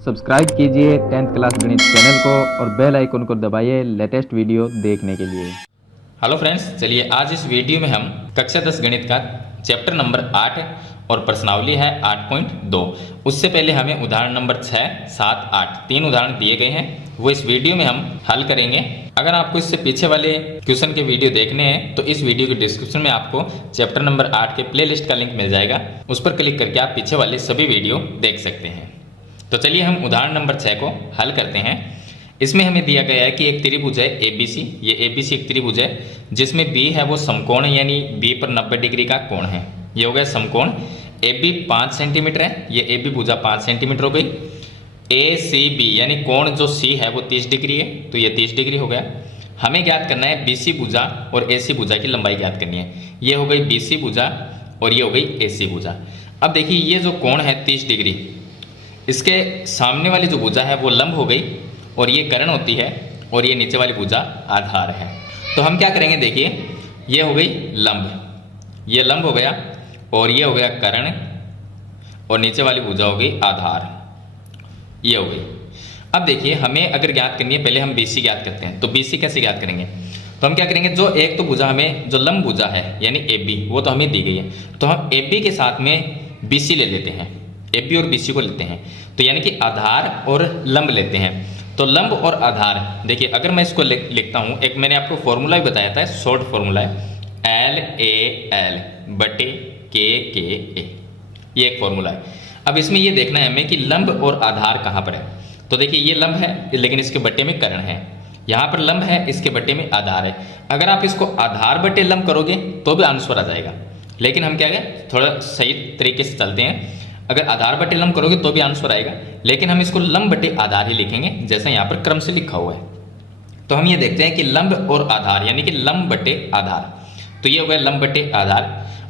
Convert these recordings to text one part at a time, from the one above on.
Subscribe कीजिए 10th class गणित channel को और बेल आइकन को दबाइए लेटेस्ट वीडियो देखने के लिए। हेलो फ्रेंड्स, चलिए आज इस वीडियो में हम कक्षा 10 गणित का चैप्टर नंबर 8 और प्रश्नावली है 8.2। उससे पहले हमें उदाहरण नंबर 6, 7, 8 तीन उदाहरण दिए गए हैं, वो इस वीडियो में हम हल करेंगे। अगर आपको इससे पीछे वाले क्वेश्चन के वीडियो देखने हैं तो इस वीडियो के डिस्क्रिप्शन में आपको चैप्टर नंबर 8 के प्लेलिस्ट का लिंक मिल जाएगा, उस पर क्लिक करके आप पीछे वाले सभी वीडियो देख सकते हैं। तो चलिए हम उदाहरण नंबर 6 को हल करते हैं। इसमें हमें दिया गया है कि एक त्रिभुज है ABC। ये ABC एक त्रिभुज है जिसमें B है वो समकोण है, यानी B पर 90 डिग्री का कोण है। ये हो गया समकोण। AB 5 सेंटीमीटर है, ये AB भुजा 5 सेंटीमीटर हो गई। ACB यानी कोण जो C है वो 30 डिग्री है, तो ये 30 डिग्री हो गया। हमें ज्ञात करना है BC भुजा और AC भुजा की लंबाई ज्ञात करनी है। ये हो गई BC भुजा और ये हो गई AC भुजा। अब देखिए ये जो कोण है 30 डिग्री, इसके सामने वाली जो भुजा है वो लंब हो गई और ये कर्ण होती है और ये नीचे वाली भुजा आधार है। तो हम क्या करेंगे, देखिए ये हो गई लंब, ये लंब हो गया और ये हो गया कर्ण और नीचे वाली भुजा हो गई आधार, ये हो गई। अब देखिए हमें अगर ज्ञात करनी है, पहले हम BC ज्ञात करते हैं। तो BC कैसे ज्ञात करेंगे, तो हम क्या करेंगे, जो एक तो भुजा हमें जो लंब भुजा है यानी AB वो तो हमें दी गई है, तो हम AB के साथ में BC ले लेते हैं, AB और BC को लेते हैं, तो यानी कि आधार और लंब लेते हैं। तो लंब और आधार, देखिए अगर मैं इसको लिखता हूं, एक मैंने आपको फॉर्मूला भी बताया था, शॉर्ट फॉर्मूला है LAL बटे KKA, ये एक फॉर्मूला है। अब इसमें ये देखना है हमें कि लंब और आधार कहाँ पर है। तो देखिए ये लंब है लेकिन इसके बट्टे में कर्ण है, यहाँ पर लंब है इसके बट्टे में आधार है। अगर आप इसको आधार बट्टे लंब करोगे तो भी आंसर आ जाएगा, लेकिन हम क्या करें, थोड़ा सही तरीके से चलते हैं। अगर आधार बटे लंब करोगे तो भी आंसर आएगा, लेकिन हम इसको लंब बटे आधार ही लिखेंगे जैसा यहाँ पर क्रम से लिखा हुआ है। तो हम ये देखते हैं कि लंब और आधार यानी कि लंब बटे आधार, तो ये हो गया लंब बटे आधार।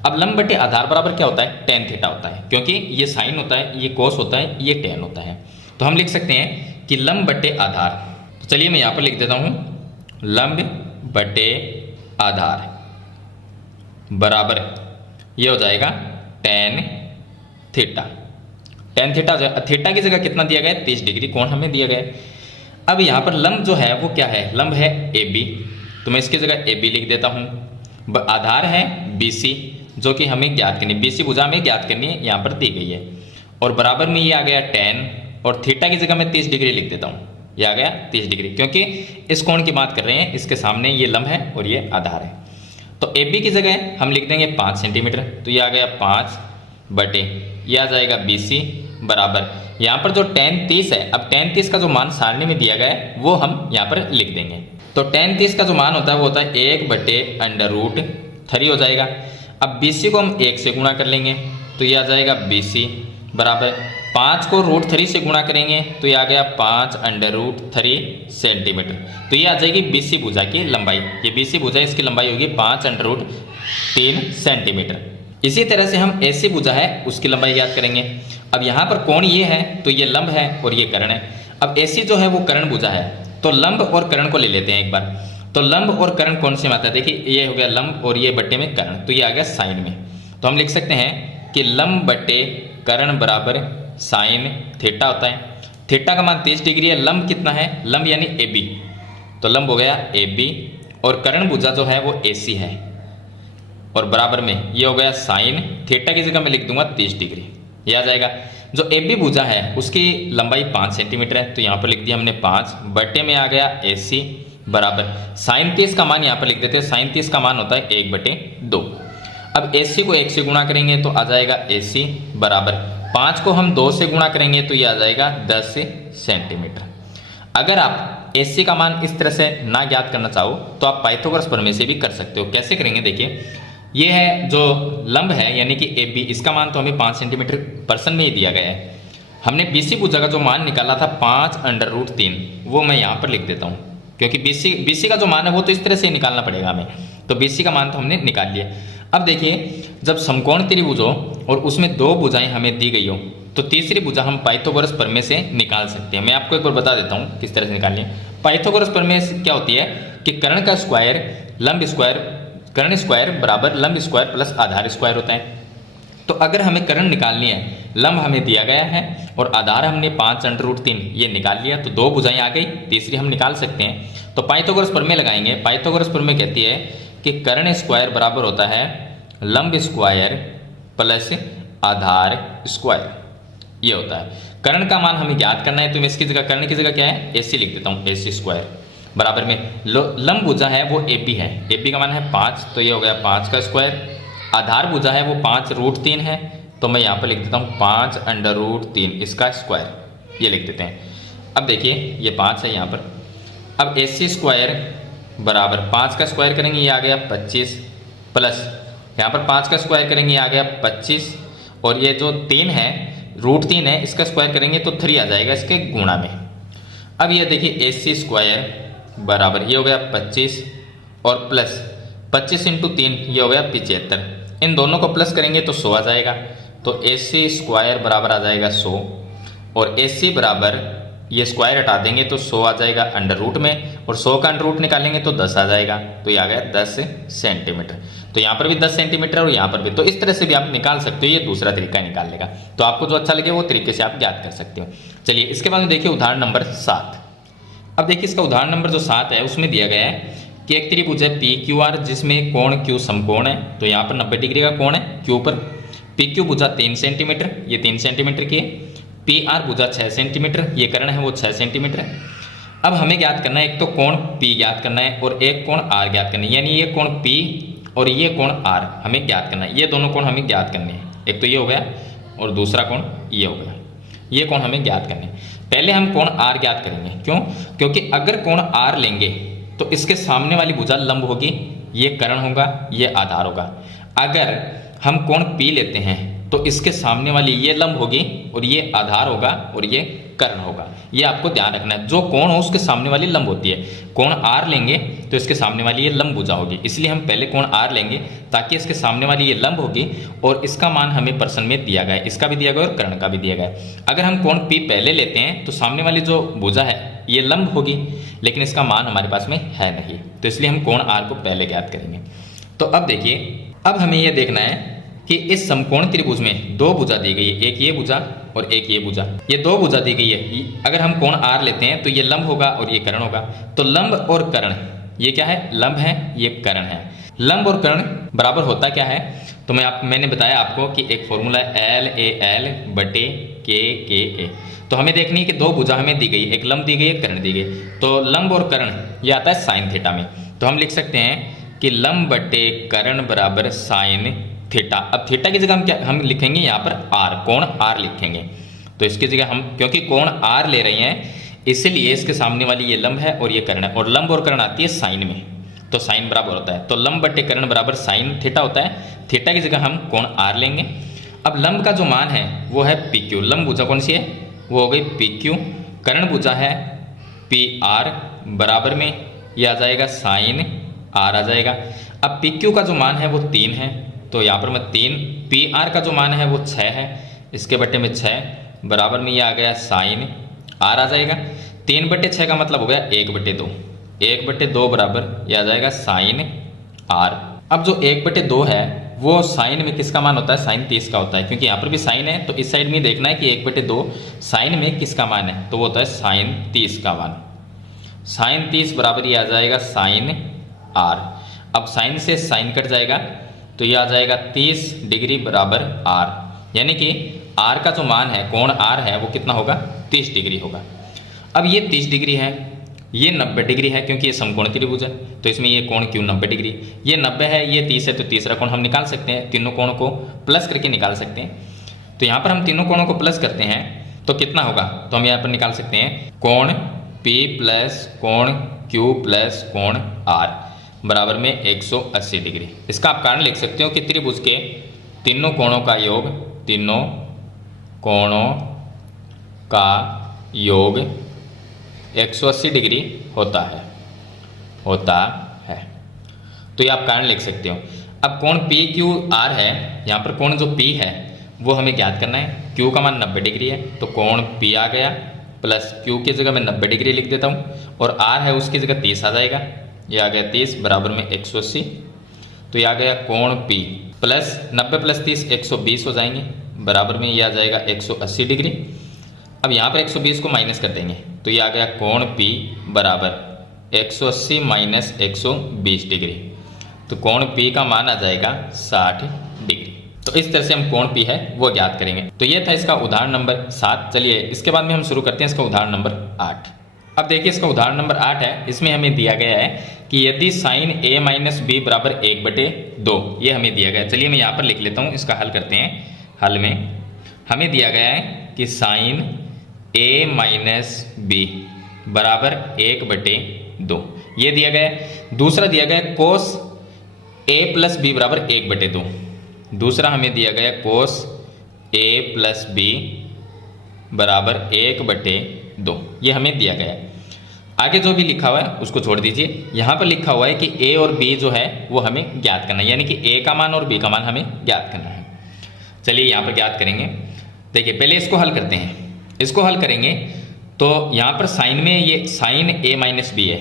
अब लंब बटे आधार बराबर क्या होता है, tan थीटा होता है, क्योंकि ये साइन होता है, ये कोस होता है, ये tan होता है। तो हम लिख सकते हैं कि लंब बटे आधार। तो चलिए मैं यहाँ पर लिख देता हूँ, लंब बटे आधार बराबर ये हो जाएगा tan theta. tan theta theta की जगह कितना दिया गया है, 30 डिग्री कोण हमें दिया गया है। अब यहाँ पर लंब जो है वो क्या है, लंब है AB, तो मैं इसकी जगह AB लिख देता हूँ। आधार है BC जो कि हमें ज्ञात करनी है, BC भुजा हमें ज्ञात करनी है, यहाँ पर दी गई है। और बराबर में ये आ गया tan, और थीटा की जगह मैं 30 डिग्री लिख देता हूँ, ये आ गया 30 डिग्री, क्योंकि इस कोण की बात कर रहे हैं, इसके सामने ये लंब है और ये आधार है। तो AB की जगह हम लिख देंगे 5 सेंटीमीटर, तो ये आ गया 5 बटे ये आ जाएगा BC बराबर यहाँ पर जो tan 30 है। अब tan 30 का जो मान सारणी में दिया गया है वो हम यहाँ पर लिख देंगे। तो tan 30 का जो मान होता है वो होता है 1 बटे √3 हो जाएगा। अब BC को हम 1 से गुणा कर लेंगे तो ये आ जाएगा BC बराबर 5 को √3 से गुणा करेंगे तो ये आ गया 5 √3 सेंटीमीटर। तो ये आ जाएगी BC भुजा की लंबाई, ये BC भुजा इसकी लंबाई होगी 5 √3 सेंटीमीटर। इसी तरह से हम AC भुजा है उसकी लंबाई ज्ञात करेंगे। अब यहाँ पर कोण ये है तो ये लंब है और ये कर्ण है। अब AC जो है वो कर्ण भुजा है, तो लंब और कर्ण को ले लेते हैं एक बार। तो लंब और कर्ण कौन से में आता है, देखिए ये हो गया लंब और ये बट्टे में कर्ण, तो ये आ गया साइन में। तो हम लिख सकते हैं कि लंब बट्टे कर्ण बराबर साइन थीटा होता है। थीटा का मान 30 डिग्री है, लंब कितना है, लंब यानी AB, तो लंब हो गया AB और कर्ण भुजा जो है वो AC है और बराबर में ये हो गया साइन थीटा की जगह मैं लिख दूंगा 30 डिग्री, ये आ जाएगा। जो AB भुजा है उसकी लंबाई 5 सेंटीमीटर है, तो यहाँ पर लिख दिया हमने 5 बटे में आ गया AC बराबर साइन 30 का मान यहाँ पर लिख देते हैं, साइन 30 का मान होता है 1/2। अब AC को 1 से गुणा करेंगे तो आ जाएगा AC बराबर 5 को हम 2 से गुणा करेंगे तो ये आ जाएगा 10 सेंटीमीटर। अगर आप AC का मान इस तरह से ना ज्ञात करना चाहो तो आप पाइथागोरस प्रमेय से भी कर सकते हो। कैसे करेंगे, देखिए ये है जो लंब है यानी कि AB, इसका मान तो हमें 5 सेंटीमीटर परसेंट में ही दिया गया है। हमने BC भुजा का जो मान निकाला था 5 √3, वो मैं यहाँ पर लिख देता हूँ, क्योंकि BC का जो मान है वो तो इस तरह से निकालना पड़ेगा हमें, तो BC का मान तो हमने निकाल लिया। अब देखिए जब समकोण त्रिभुज हो और उसमें 2 भुजाएं हमें दी गई हो तो तीसरी भुजा हम पाइथागोरस प्रमेय से निकाल सकते हैं। मैं आपको एक बार बता देता हूँ किस तरह से निकालनी है। पाइथागोरस प्रमेय क्या होती है कि कर्ण का स्क्वायर लंब स्क्वायर, कर्ण स्क्वायर बराबर लंब स्क्वायर प्लस आधार स्क्वायर होता है। तो अगर हमें कर्ण निकालनी है, लंब हमें दिया गया है और आधार हमने 5√3 ये निकाल लिया, तो 2 भुजाएं आ गई, तीसरी हम निकाल सकते हैं। तो पाइथागोरस प्रमेय लगाएंगे। पाइथागोरस प्रमेय कहती है कि कर्ण स्क्वायर बराबर होता है लंब स्क्वायर प्लस आधार स्क्वायर, ये होता है। कर्ण का मान हमें ज्ञात करना है, तो मैं इसकी जगह कर्ण की जगह क्या है AC लिख देता हूँ, AC स्क्वायर बराबर में लंब भुजा है वो AB है, AB का मान है 5, तो ये हो गया 5 का स्क्वायर। आधार भुजा है वो 5√3 है, तो मैं यहाँ पर लिख देता हूँ 5√3 इसका स्क्वायर, ये लिख देते हैं। अब देखिए ये 5 है यहाँ पर। अब AC स्क्वायर बराबर 5 का स्क्वायर करेंगे, ये आ गया 25, प्लस यहाँ पर 5 का स्क्वायर करेंगे, ये आ गया 25, और ये जो 3 है √3 है, इसका स्क्वायर करेंगे तो 3 आ जाएगा इसके गुणा में। अब ये देखिए AC स्क्वायर बराबर ये हो गया 25 और प्लस 25 × 3 ये हो गया 75, इन दोनों को प्लस करेंगे तो 100 आ जाएगा। तो AC स्क्वायर बराबर आ जाएगा 100, और AC बराबर ये स्क्वायर हटा देंगे तो 100 आ जाएगा अंडर रूट में, और 100 का अंडर रूट निकालेंगे तो 10 आ जाएगा, तो ये आ गया 10 सेंटीमीटर। तो यहाँ पर भी 10 सेंटीमीटर और यहाँ पर भी, तो इस तरह से भी आप निकाल सकते हो, ये दूसरा तरीका है निकालने का। तो आपको जो अच्छा लगे वो तरीके से आप ज्ञात कर सकते हो। चलिए इसके बाद में देखिए उदाहरण नंबर 7। अब देखिए इसका उदाहरण नंबर जो 7 है उसमें दिया गया है कि एक त्रिभुज है PQR जिसमें कोण Q समकोण है, तो यहाँ पर 90 डिग्री का कोण है Q पर। PQ भुजा 3 सेंटीमीटर, ये 3 सेंटीमीटर की है। PR भुजा 6 सेंटीमीटर, ये कर्ण है वो 6 सेंटीमीटर है। अब हमें ज्ञात करना है, एक तो कोण P ज्ञात करना है और एक कोण R ज्ञात करना है, यानी ये कोण P और ये कोण R हमें ज्ञात करना है। ये दोनों कोण हमें ज्ञात करने हैं, एक तो ये हो गया और दूसरा कोण ये हो गया, ये कोण हमें ज्ञात करने हैं। पहले हम कोण R ज्ञात करेंगे, क्यों? क्योंकि अगर कोण R लेंगे तो इसके सामने वाली भुजा लंब होगी, ये कर्ण होगा, ये आधार होगा। अगर हम कोण P लेते हैं तो इसके सामने वाली ये लंब होगी और ये आधार होगा और ये कर्ण होगा। ये आपको ध्यान रखना है, जो कोण हो उसके सामने वाली लंब होती है। कोण R लेंगे तो इसके सामने वाली ये लंब भुजा होगी, इसलिए हम पहले कोण R लेंगे ताकि इसके सामने वाली ये लंब होगी और इसका मान हमें प्रश्न में दिया गया है, इसका भी दिया गया और कर्ण का भी दिया गया है। अगर हम कोण P पहले लेते हैं तो सामने वाली जो भुजा है ये लंब होगी, लेकिन इसका मान हमारे पास में है नहीं, तो इसलिए हम कोण R को पहले ज्ञात करेंगे। तो अब देखिए, अब हमें यह देखना है कि इस समकोण त्रिभुज में 2 भुजा दी गई है, एक ये भुजा और एक ये भुजा। ये 2 भुजा दी गई है, अगर हम कोण R लेते हैं तो ये लंब होगा और ये कर्ण होगा। तो लंब और कर्ण, ये क्या है? लंब है, ये कर्ण है। लंब और कर्ण बराबर होता क्या है? तो मैंने बताया आपको कि एक फॉर्मूला है LAL बटे KKA। तो हमें देखनी है कि 2 भुजा हमें दी गई, एक लंब दी गई, एक कर्ण दी गई। तो लंब और कर्ण ये आता है साइन थीटा में, तो हम लिख सकते हैं कि लंब बटे कर्ण बराबर साइन थीटा। अब थीटा की जगह हम लिखेंगे यहाँ पर R, कोण R लिखेंगे। तो इसकी जगह हम, क्योंकि कोण R ले रहे हैं इसलिए इसके सामने वाली ये लंब है और ये कर्ण है, और लंब और कर्ण आती है साइन में, तो साइन बराबर होता है। तो लंब बटे कर्ण बराबर साइन थीटा होता है। थीटा की जगह हम कोण R लेंगे। अब लंब का जो मान है वो है PQ, लंब भुजा कौन सी है? वो हो गई PQ। कर्ण भुजा है PR, बराबर में ये आ जाएगा साइन R आ जाएगा। अब PQ का जो मान है वो 3 है, तो यहाँ पर मैं 3, PR का जो मान है वो 6 है, इसके बटे में 6 बराबर में ये आ गया साइन R आ जाएगा। 3/6 का मतलब हो गया 1/2, 1/2 बराबर ये आ जाएगा साइन R। अब जो 1/2 है वो साइन में किसका मान होता है? साइन 30 का होता है, क्योंकि यहाँ पर भी साइन है, तो इस साइड में देखना है कि 1/2 साइन में किसका मान है, तो वो होता है साइन 30 का मान। साइन 30 बराबर ये आ जाएगा साइन R। अब साइन से साइन कट जाएगा तो ये आ जाएगा 30 डिग्री बराबर R, यानी कि R का जो मान है, कोण R है, वो कितना होगा? 30 डिग्री होगा। अब ये 30 डिग्री है, ये 90 डिग्री है, क्योंकि ये समकोण त्रिभुज है, तो इसमें ये कोण Q 90 डिग्री, ये 90 है, ये 30 है, तो तीसरा कोण हम निकाल सकते हैं, तीनों कोणों को प्लस करके निकाल सकते हैं। तो यहाँ पर हम तीनों कोणों को प्लस करते हैं तो कितना होगा? तो हम यहाँ पर निकाल सकते हैं कोण P प्लस कोण Q प्लस कोण R बराबर में 180 डिग्री। इसका आप कारण लिख सकते हो कि त्रिभुज के तीनों कोणों का योग, तीनों कोणों का योग 180 डिग्री होता है, तो ये आप कारण लिख सकते हो। अब कोण PQR है, यहाँ पर कोण जो P है वो हमें ज्ञात करना है। Q का मान 90 डिग्री है, तो कोण P आ गया, प्लस Q की जगह मैं 90 डिग्री लिख देता हूँ, और R है उसकी जगह 30 आ जाएगा, ये आ गया 30 बराबर में 180, तो ये आ गया कोण P। प्लस 90 प्लस 30 120 हो जाएंगे, बराबर में ये आ जाएगा 180 डिग्री। अब यहाँ पर 120 को माइनस कर देंगे तो ये आ गया कोण P बराबर 180 माइनस 120 डिग्री, तो कोण P का मान आ जाएगा 60 डिग्री। तो इस तरह से हम कोण P है वो ज्ञात करेंगे। तो ये था इसका उदाहरण नंबर 7। चलिए इसके बाद में हम शुरू करते हैं इसका उदाहरण नंबर 8। अब देखिए इसका उदाहरण नंबर 8 है, इसमें हमें दिया गया है कि यदि साइन a माइनस बी बराबर 1/2, ये हमें दिया गया है। चलिए मैं यहाँ पर लिख लेता हूँ, इसका हल करते हैं। हल में हमें दिया गया है कि साइन a माइनस बी बराबर 1/2 ये दिया गया है। दूसरा दिया गया है कोस a प्लस बी बराबर 1/2। दूसरा हमें दिया गया कोस a प्लस बी बराबर 1/2, ये हमें दिया गया है। आगे जो भी लिखा हुआ है उसको छोड़ दीजिए। यहाँ पर लिखा हुआ है कि a और b जो है वो हमें ज्ञात करना है, यानी कि a का मान और b का मान हमें ज्ञात करना है। चलिए यहाँ पर ज्ञात करेंगे। देखिए पहले इसको हल करते हैं। इसको हल करेंगे तो यहाँ पर साइन में ये साइन a माइनस बी है,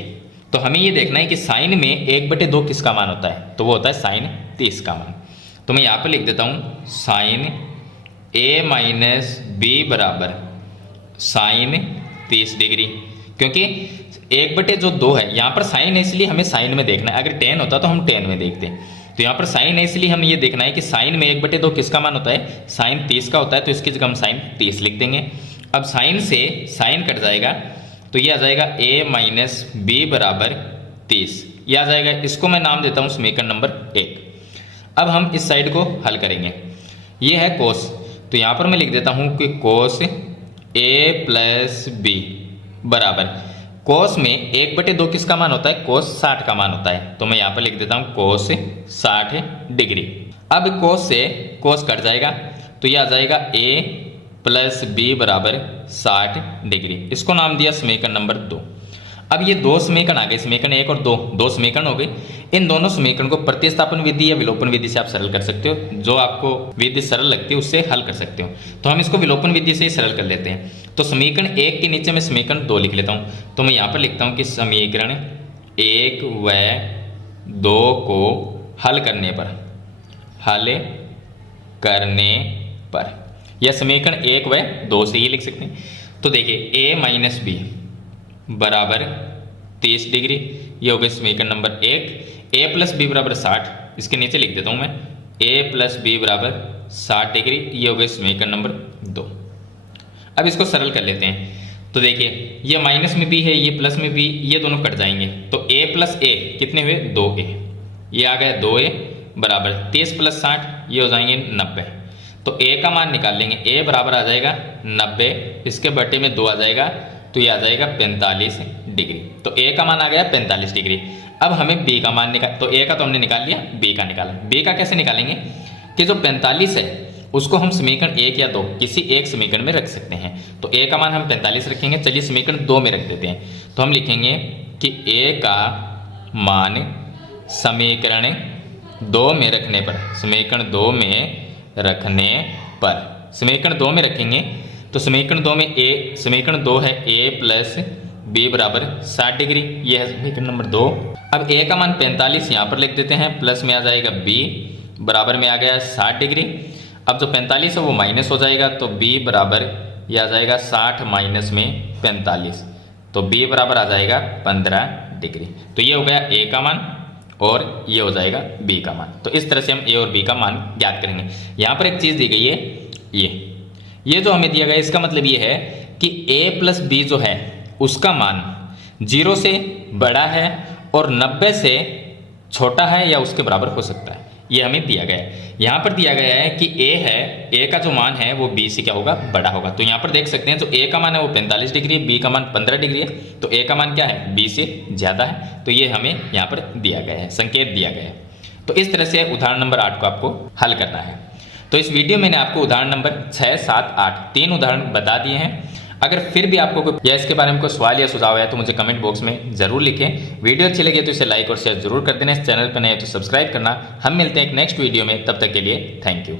तो हमें ये देखना है कि साइन में 1/2 किसका मान होता है, तो वो होता है साइन 30 का मान। तो मैं यहाँ पर लिख देता हूँ साइन a माइनस बी बराबर साइन 30 डिग्री, क्योंकि 1/2 है। यहाँ पर साइन है इसलिए हमें साइन में देखना है, अगर टेन होता तो हम टेन में देखते। तो यहाँ पर साइन है इसलिए हमें ये देखना है कि साइन में 1/2 किसका मान होता है, साइन 30 का होता है, तो इसकी जगह हम साइन 30 लिख देंगे। अब साइन से साइन कट जाएगा तो ये आ जाएगा a माइनस बी बराबर 30, ये आ जाएगा। इसको मैं नाम देता हूँ समीकरण नंबर 1। अब हम इस साइड को हल करेंगे। ये है कोस, तो यहाँ पर मैं लिख देता हूँ कि कोस a प्लस बी बराबर कोस में 1/2 किसका मान होता है, कोस 60 का मान होता है, तो मैं यहाँ पर लिख देता हूँ कोस 60 डिग्री। अब कोस से कोस कट जाएगा तो ये आ जाएगा a प्लस बी बराबर 60 डिग्री। इसको नाम दिया समीकरण नंबर 2। अब ये दो समीकरण आ गए, समीकरण 1 और 2, दो समीकरण हो गए। इन दोनों समीकरण को प्रतिस्थापन विधि या विलोपन विधि से आप सरल कर सकते हो, जो आपको विधि सरल लगती है उससे हल कर सकते हो। तो हम इसको विलोपन विधि से ही सरल कर लेते हैं। तो समीकरण 1 के नीचे मैं समीकरण 2 लिख लेता हूँ। तो मैं यहाँ पर लिखता हूँ कि समीकरण 1 व 2 को हल करने पर या समीकरण 1 व 2 से ये लिख सकते हैं। तो देखिए a माइनस बी बराबर 30 डिग्री, ये हो गई समीकरण नंबर 1। a प्लस बी बराबर 60, इसके नीचे लिख देता हूँ मैं a प्लस बी बराबर 60 डिग्री, ये हो गई समीकरण नंबर 2। अब इसको सरल कर लेते हैं। तो देखिए ये माइनस में भी है, ये प्लस में भी, ये दोनों कट जाएंगे। तो a प्लस a कितने हुए, 2a, ये आ गया 2a बराबर 30 प्लस 60, ये हो जाएंगे 90। तो a का मान निकाल लेंगे, a बराबर आ जाएगा 90, इसके बटे में 2 आ जाएगा तो ये आ जाएगा 45 डिग्री। तो a का मान आ गया 45 डिग्री। अब हमें b का मान निकाल, तो a का तो हमने निकाल लिया, b का निकाला। b का कैसे निकालेंगे कि जो 45 है उसको हम समीकरण 1 या 2 किसी एक समीकरण में रख सकते हैं। तो a का मान हम 45 रखेंगे। चलिए समीकरण 2 में रख देते हैं। तो हम लिखेंगे कि a का मान समीकरण 2 में रखने पर, समीकरण 2 में समीकरण 2 में रखेंगे तो समीकरण 2 में समीकरण 2 है a प्लस बी बराबर 60 डिग्री, ये है समीकरण नंबर 2। अब a का मान 45 यहाँ पर लिख देते हैं, प्लस में आ जाएगा b बराबर में आ गया 60 डिग्री। अब जो 45 है वो माइनस हो जाएगा, तो b बराबर ये आ जाएगा 60 माइनस में 45, तो b बराबर आ जाएगा 15 डिग्री। तो ये हो गया a का मान और ये हो जाएगा b का मान। तो इस तरह से हम a और b का मान ज्ञात करेंगे। यहाँ पर एक चीज़ दी गई है, ये जो हमें दिया गया है इसका मतलब ये है कि a प्लस बी जो है उसका मान 0 से बड़ा है और 90 से छोटा है या उसके बराबर हो सकता है, ये हमें दिया गया है। यहाँ पर दिया गया है कि a का जो मान है वो b से क्या होगा, बड़ा होगा। तो यहाँ पर देख सकते हैं जो a का मान है वो 45 डिग्री है, b का मान 15 डिग्री है, तो a का मान क्या है, b से ज़्यादा है। तो ये हमें यहाँ पर दिया गया है, संकेत दिया गया है। तो इस तरह से उदाहरण नंबर 8 को आपको हल करना है। तो इस वीडियो में मैंने आपको उदाहरण नंबर 6, 7, 8 3 उदाहरण बता दिए हैं। अगर फिर भी आपको कोई या इसके बारे में कोई सवाल या सुझाव है तो मुझे कमेंट बॉक्स में ज़रूर लिखें। वीडियो अच्छी लगे तो इसे लाइक और शेयर जरूर कर देना। इस चैनल पर नए तो सब्सक्राइब करना। हम मिलते हैं एक नेक्स्ट वीडियो में, तब तक के लिए थैंक यू।